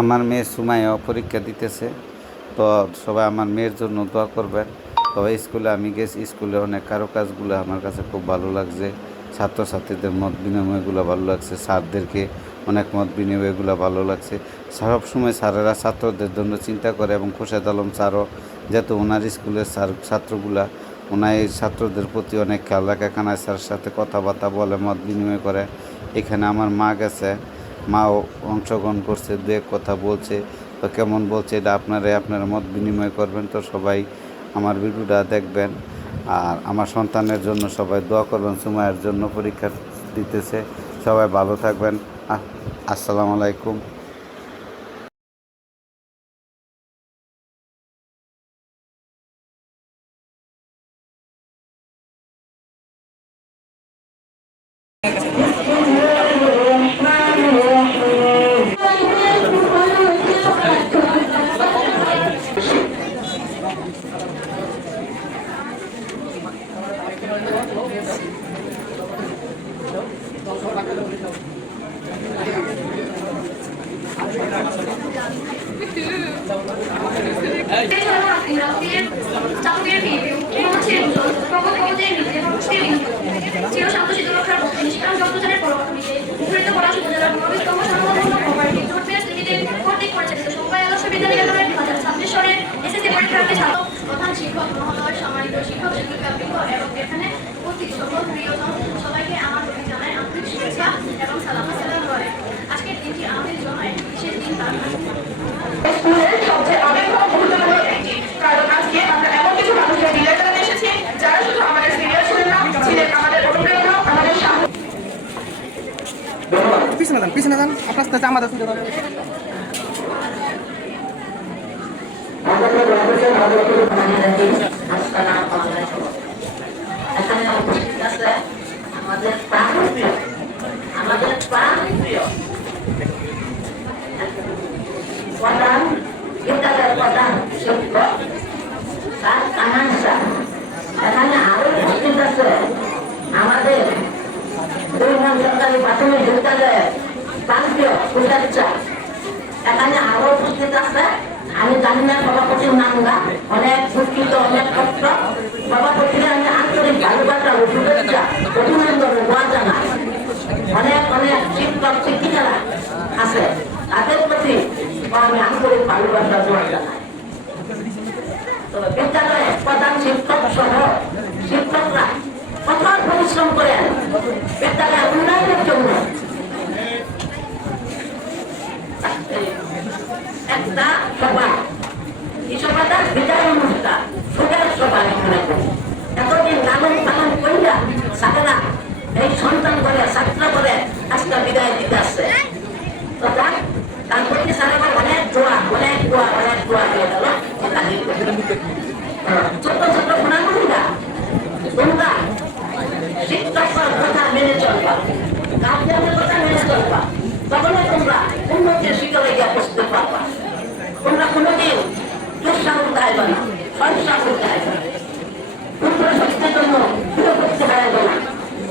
আমার মেয়ে সুমাইয়াও পরীক্ষা দিতেছে। তো সবাই আমার মেয়ের জন্য দোয়া করবেন। তবে স্কুলে আমি গেছি, স্কুলে অনেক কারুকাজগুলো আমার কাছে খুব ভালো লাগছে। ছাত্রছাত্রীদের মত বিনিময়গুলো ভালো লাগছে, স্যারদেরকে অনেক মত বিনিময়গুলো ভালো লাগছে। সব সময় স্যারেরা ছাত্রদের জন্য চিন্তা করে, এবং খোরশেদ আলম স্যারও যেহেতু ওনার স্কুলের ছাত্রগুলা ওনার এই ছাত্রদের প্রতি অনেক খেয়াল রাখে, কানাই স্যারের সাথে কথাবার্তা বলে, মত বিনিময় করে। এখানে আমার মা গেছে, মাও অংশগ্রহণ করছে, দু এক কথা বলছে। তো কেমন বলছে এটা আপনারা মত বিনিময় করবেন। তো সবাই আমার ভিডিওটা দেখবেন, আর আমার সন্তানের জন্য সবাই দোয়া করবেন। সুমাইয়ের জন্য পরীক্ষা দিতেছে, সবাই ভালো থাকবেন। আসসালামু আলাইকুম। প্রধান শিক্ষক মহোদয়, সম্মানিত শিক্ষক শিক্ষিকা এবং এখানে উপস্থিত সকল প্রিয়জন, সবাইকে আমার প্রতি জানাই আন্তরিক শুভেচ্ছা এবং সালাম করে। আজকের দিনটি আমাদের জন্য এক বিশেষ দিন। স্কুলের সবচেয়ে আবেগঘন মুহূর্তগুলো একটি, কারণ আজকে আমরা এমন কিছু মানুষের বিদায় জানাতে এসেছি যারা শুধু আমাদের সিনিয়র ছিলেন না, ছিলেন আমাদের অনুপ্রেরণা, আমাদের সাহস। পিছনে যান আপনার সাথে আমাদের সুযোগ হবে। আমাদের প্রাণপ্রিয় প্রধান বিদ্যালয়ের প্রধান শিক্ষক তার কানাংসা এখানে আরো উপস্থিত আছে। আমাদের 2 নং সরকারি প্রাথমিক বিদ্যালয়ের প্রান্তীয় শুভেচ্ছা এখানে আরো উপস্থিত আছে। আমি জানি না সভাপতির নামটা, অনেক দুঃখিত, অনেক কষ্ট। সভাপতিকে আমি আন্তরিক ভালোবাসা ও শুভেচ্ছা অভিনন্দন দোয়া জানাই। অনেক অনেক শিক্ষক শিক্ষিকারা আছে, তাদের প্রতি আমি আন্তরিক ভালোবাসা দোয়া জানাই। বিদ্যালয়ে প্রধান শিক্ষক সহ শিক্ষকরা কঠোর পরিশ্রম করেন বিদ্যালয়ের উন্নয়নের জন্য। একটা সভা, এই সভাটা বিদায় অনুষ্ঠান, সুখের সভা। এতদিন লালন পালন করিয়া সাধনা এই সন্তান করে ছাত্র করে আজকে বিদায় দিতে আসছে। তো তার প্রতি সারা অনেক দোয়া দিয়ে গেল। ছোট ছোট গুণাগুণীরা তোমরা শিক্ষকের কথা মেনে চলবা, গার্জিয়ানের কথা মেনে চলবা, তখন তোমরা উন্নতির শিখরে গিয়ে বসতে পারবা। তোমরা কোনোদিন দুঃসাহস দেয় না, সৎসাহস দেয় না, তোমরা শক্তির জন্য বিরক্তি হারাইবে না।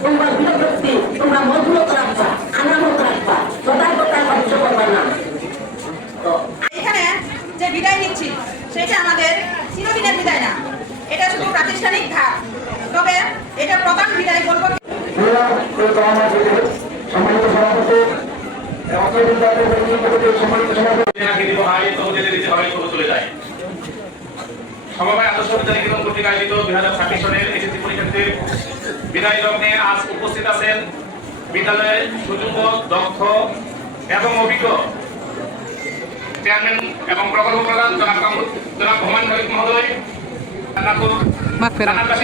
তোমরা বিরক্তি, তোমরা মজবুত রাখবা, আনামত রাখবা, কোথায় কোথায় খরচ করবা না। এখানে যে বিদায় নিচ্ছি সেটা আমাদের চিরদিনের বিদায় না, এটা শুধু প্রাতিষ্ঠানিক ধাপ। তবে এটা প্রধান বিদায় বলবো। সম্মানিত সভাপতি সমবায় আদর্শ বিদ্যালয় কেন্দ্র কর্তৃক আয়োজিত 2026 সনের এসএসসি পরীক্ষার্থীদের বিদায় লগ্নে আজ উপস্থিত আছেন বিদ্যালয়ের সুযোগ্য, দক্ষ এবং অভিজ্ঞ চেয়ারম্যান এবং প্রকল্প প্রধান জনাব ভমান খালিদ মহোদয়।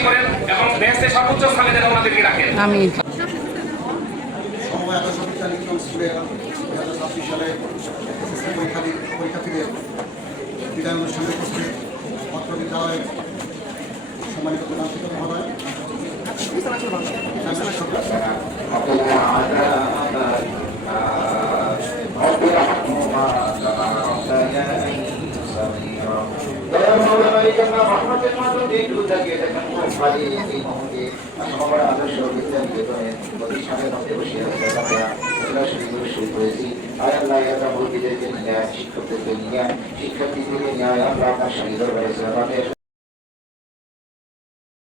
করেন এবং দেশের সর্বোচ্চ স্থানে যেন ওনাদেরকে রাখেন। আমি সমবায় আদর্শ বিদ্যালয় স্কুলের 2026 সালে পরীক্ষার্থীদের বিদায় অনুষ্ঠানে উপস্থিত অত্র বিদ্যালয়ের সম্মানিত প্রধান শিক্ষক মহোদয়, আদর্শ শিক্ষকদেরকে নিয়ে শিক্ষার্থীদেরকে নিয়ে আমরা আপনার সঙ্গে দরবারে